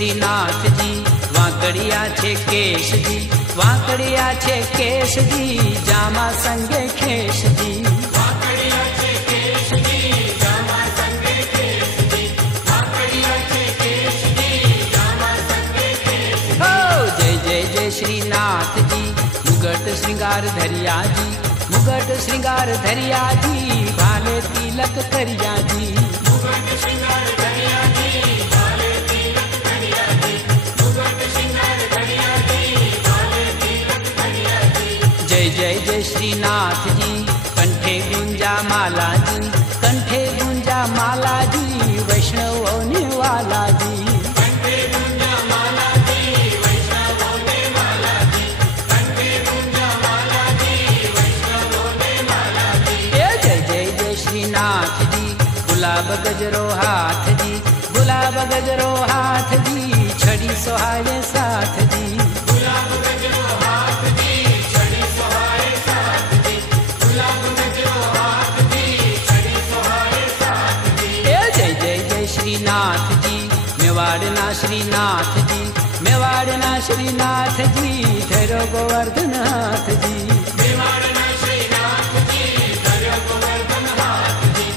શ્રીનાથ જી વાંકડિયા છે કેશજી વાંકડિયા છે કેશજી જામા સંગે ખેશજી श्रीनाथ जी मुगट श्रृंगार धरिया जी मुगट श्रृंगार धरिया जी भाले तिलक करिया जी मुगट श्रृंगार धरिया जी भाले तिलक करिया जी मुगट श्रृंगार धरिया जी भाले तिलक करिया जी जय जय जय श्रीनाथ जी कंठे गुंजा माला जी कंठे गुंजा माला जी वैष्णव ने वाला जी गुलाब गजरो हाथ जी गुलाब गजरो हाथ जी छड़ी सोहाए साथ जी गुलाब गजरो हाथ जी छड़ी सोहाए साथ जी गुलाब गजरो हाथ जी छड़ी सोहाए साथ जी जय जय जय श्रीनाथ जी मेवाड़ना श्रीनाथ जी मेवाड़ना श्रीनाथ जी धरो गोवर्धन हाथ जी मेवाड़ना श्रीनाथ जी धरो गोवर्धन हाथ जी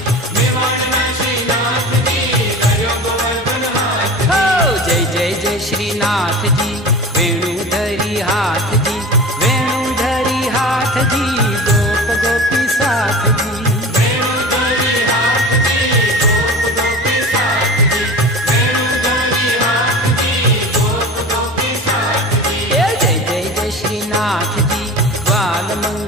श्रीनाथ जी वेणु धरी हाथ जी वेणु धरी हाथ जी गोप गोपी साथ जी वेणु धरी हाथ जी गोप गोपी साथ जी वेणु धरी हाथ जी गोप गोपी साथ जी जय जय जय श्रीनाथ जी ग्वाल मंगल